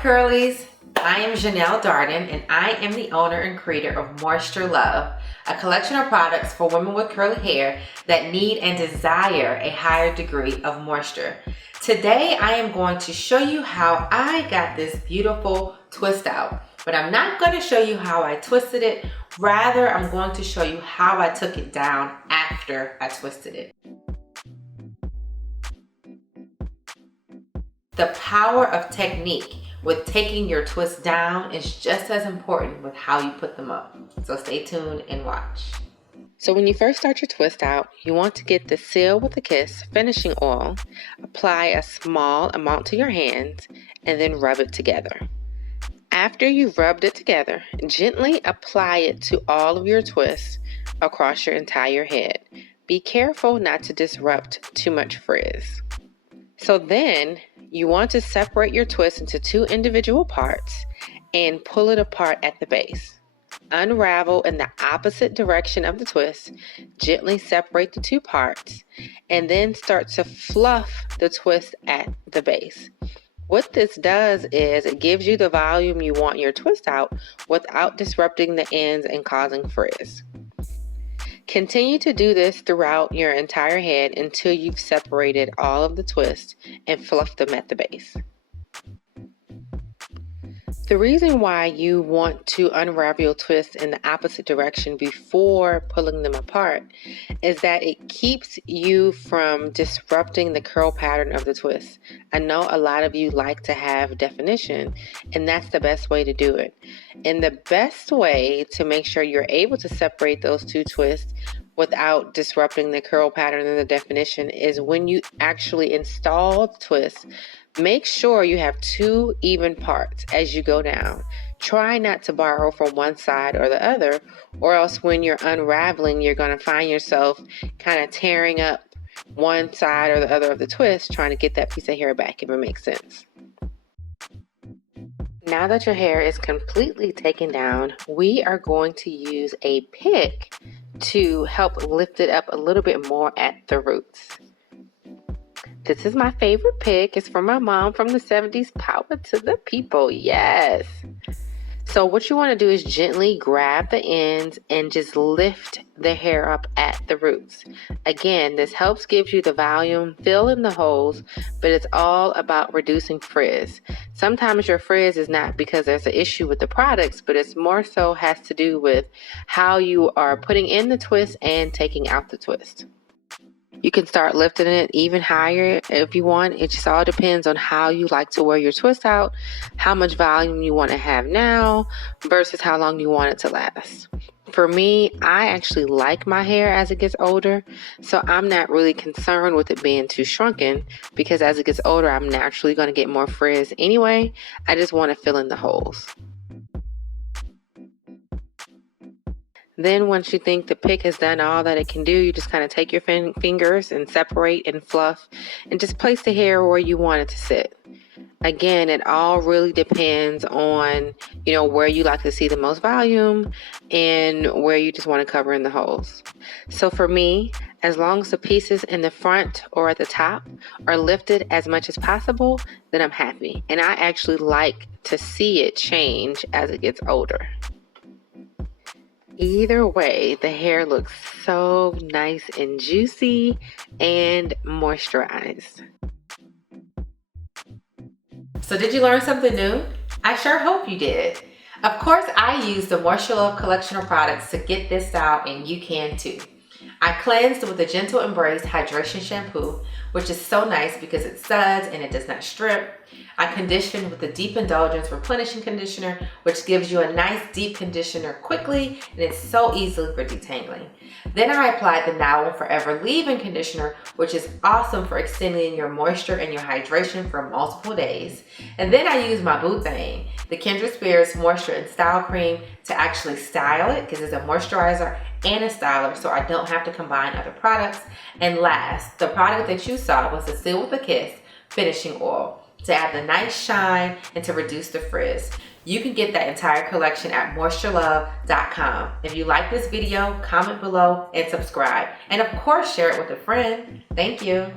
Curlies, I am Janelle Darden and I am the owner and creator of Moisture Love, a collection of products for women with curly hair that need and desire a higher degree of moisture. Today I am going to show you how I got this beautiful twist out, but I'm not going to show you how I twisted it. Rather, I'm going to show you how I took it down after I twisted it. The power of technique with taking your twists down is just as important with how you put them up. So stay tuned and watch. So when you first start your twist out, you want to get the Seal with a Kiss finishing oil, apply a small amount to your hands, and then rub it together. After you've rubbed it together, gently apply it to all of your twists across your entire head. Be careful not to disrupt too much frizz. So then you want to separate your twist into two individual parts and pull it apart at the base. Unravel in the opposite direction of the twist, gently separate the two parts, and then start to fluff the twist at the base. What this does is it gives you the volume you want your twist out without disrupting the ends and causing frizz. Continue to do this throughout your entire head until you've separated all of the twists and fluffed them at the base. The reason why you want to unravel your twists in the opposite direction before pulling them apart is that it keeps you from disrupting the curl pattern of the twist. I know a lot of you like to have definition, and that's the best way to do it. And the best way to make sure you're able to separate those two twists without disrupting the curl pattern and the definition is when you actually install the twist. Make sure you have two even parts as you go down. Try not to borrow from one side or the other, or else when you're unraveling, you're going to find yourself kind of tearing up one side or the other of the twist, trying to get that piece of hair back, if it makes sense. Now that your hair is completely taken down, we are going to use a pick to help lift it up a little bit more at the roots. This is my favorite pick. It's from my mom from the 70s. Power to the people. Yes. So what you want to do is gently grab the ends and just lift the hair up at the roots. Again, this helps give you the volume, fill in the holes, but it's all about reducing frizz. Sometimes your frizz is not because there's an issue with the products, but it's more so has to do with how you are putting in the twist and taking out the twist. You can start lifting it even higher if you want. It just all depends on how you like to wear your twist out, how much volume you want to have now versus how long you want it to last. For me, I actually like my hair as it gets older, so I'm not really concerned with it being too shrunken because as it gets older, I'm naturally going to get more frizz anyway. I just want to fill in the holes. Then once you think the pick has done all that it can do, you just kind of take your fingers and separate and fluff and just place the hair where you want it to sit. Again, it all really depends on, where you like to see the most volume and where you just want to cover in the holes. So for me, as long as the pieces in the front or at the top are lifted as much as possible, then I'm happy. And I actually like to see it change as it gets older. Either way, the hair looks so nice and juicy and moisturized. So did you learn something new? I sure hope you did. Of course, I use the Moisture Love collection of products to get this out, and you can too. I cleansed with the Gentle Embrace Hydration Shampoo, which is so nice because it suds and it does not strip. I conditioned with the Deep Indulgence Replenishing Conditioner, which gives you a nice deep conditioner quickly, and it's so easily for detangling. Then I applied the Now and Forever Leave-In Conditioner, which is awesome for extending your moisture and your hydration for multiple days. And then I used my boo thing, the Kindred Spirits Moisture and Style Cream, to actually style it because it's a moisturizer and a styler, so I don't have to combine other products. And last, the product that you saw was the Seal with a Kiss Finishing Oil to add the nice shine and to reduce the frizz. You can get that entire collection at moisturelove.com. If you like this video, comment below and subscribe. And of course, share it with a friend. Thank you.